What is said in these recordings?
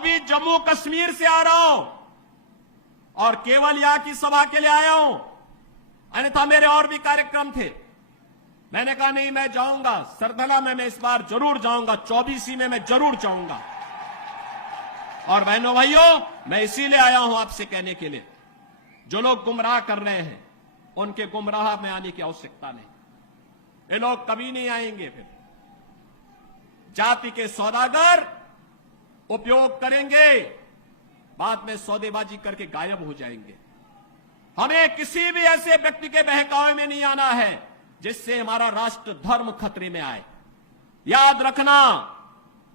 अभी जम्मू कश्मीर से आ रहा हूं और केवल यहां की सभा के लिए आया हूं, अन्यथा मेरे और भी कार्यक्रम थे। मैंने कहा नहीं, मैं जाऊंगा सरथला में, मैं इस बार जरूर जाऊंगा, 24 में मैं जरूर जाऊंगा। और बहनों भाइयों, मैं इसीलिए आया हूं आपसे कहने के लिए, जो लोग गुमराह कर रहे हैं उनके गुमराह में आने की आवश्यकता नहीं। ये लोग कभी नहीं आएंगे। फिर जाति के सौदागर उपयोग करेंगे, बाद में सौदेबाजी करके गायब हो जाएंगे। हमें किसी भी ऐसे व्यक्ति के बहकावे में नहीं आना है जिससे हमारा राष्ट्र धर्म खतरे में आए। याद रखना,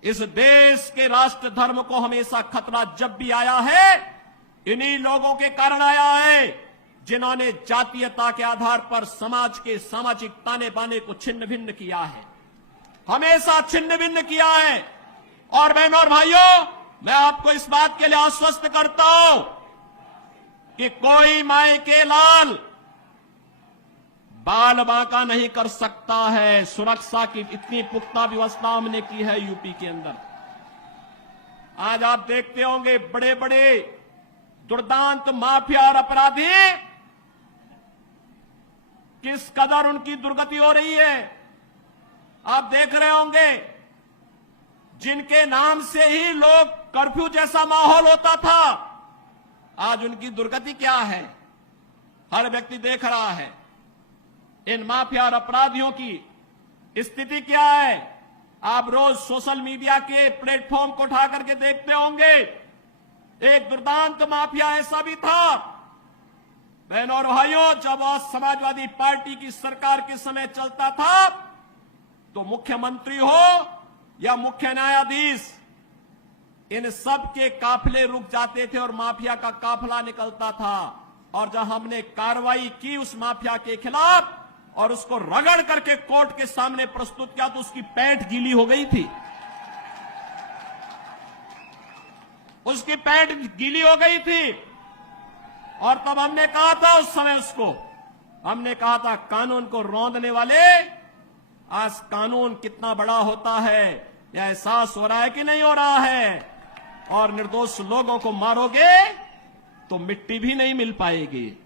इस देश के राष्ट्र धर्म को हमेशा खतरा जब भी आया है, इन्हीं लोगों के कारण आया है जिन्होंने जातीयता के आधार पर समाज के सामाजिक ताने बाने को छिन्न भिन्न किया है, हमेशा छिन्न भिन्न किया है। और बहनों और भाइयों, मैं आपको इस बात के लिए आश्वस्त करता हूं कि कोई माई के लाल बाल बांका नहीं कर सकता है। सुरक्षा की इतनी पुख्ता व्यवस्था हमने की है यूपी के अंदर। आज आप देखते होंगे बड़े बड़े दुर्दांत माफिया और अपराधी किस कदर उनकी दुर्गति हो रही है। आप देख रहे होंगे, जिनके नाम से ही लोग कर्फ्यू जैसा माहौल होता था, आज उनकी दुर्गति क्या है, हर व्यक्ति देख रहा है। इन माफिया और अपराधियों की स्थिति क्या है, आप रोज सोशल मीडिया के प्लेटफॉर्म को उठा करके देखते होंगे। एक दुर्दांत माफिया ऐसा भी था, बहनों और भाइयों, जब समाजवादी पार्टी की सरकार के समय चलता था तो मुख्यमंत्री हो या मुख्य न्यायाधीश, इन सब के काफिले रुक जाते थे और माफिया का काफिला निकलता था। और जब हमने कार्रवाई की उस माफिया के खिलाफ और उसको रगड़ करके कोर्ट के सामने प्रस्तुत किया तो उसकी पैंट गीली हो गई थी, उसकी पैंट गीली हो गई थी। और तब हमने कहा था, उस समय उसको हमने कहा था, कानून को रौंदने वाले, आज कानून कितना बड़ा होता है यह एहसास हो रहा है कि नहीं हो रहा है। और निर्दोष लोगों को मारोगे तो मिट्टी भी नहीं मिल पाएगी।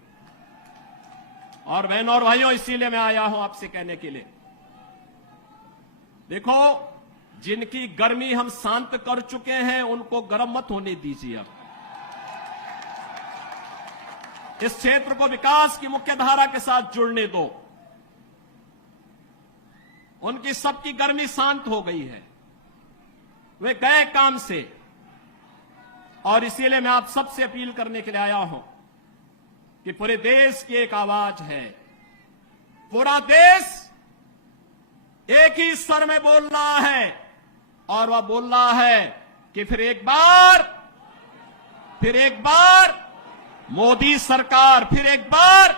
और बहनों और भाइयों, इसीलिए मैं आया हूं आपसे कहने के लिए, देखो, जिनकी गर्मी हम शांत कर चुके हैं उनको गर्म मत होने दीजिए। अब इस क्षेत्र को विकास की मुख्य धारा के साथ जुड़ने दो। उनकी सबकी गर्मी शांत हो गई है, वे गए काम से। और इसीलिए मैं आप सबसे अपील करने के लिए आया हूं कि पूरे देश की एक आवाज है, पूरा देश एक ही स्वर में बोल रहा है। और वह बोल रहा है कि फिर एक बार मोदी सरकार, फिर एक बार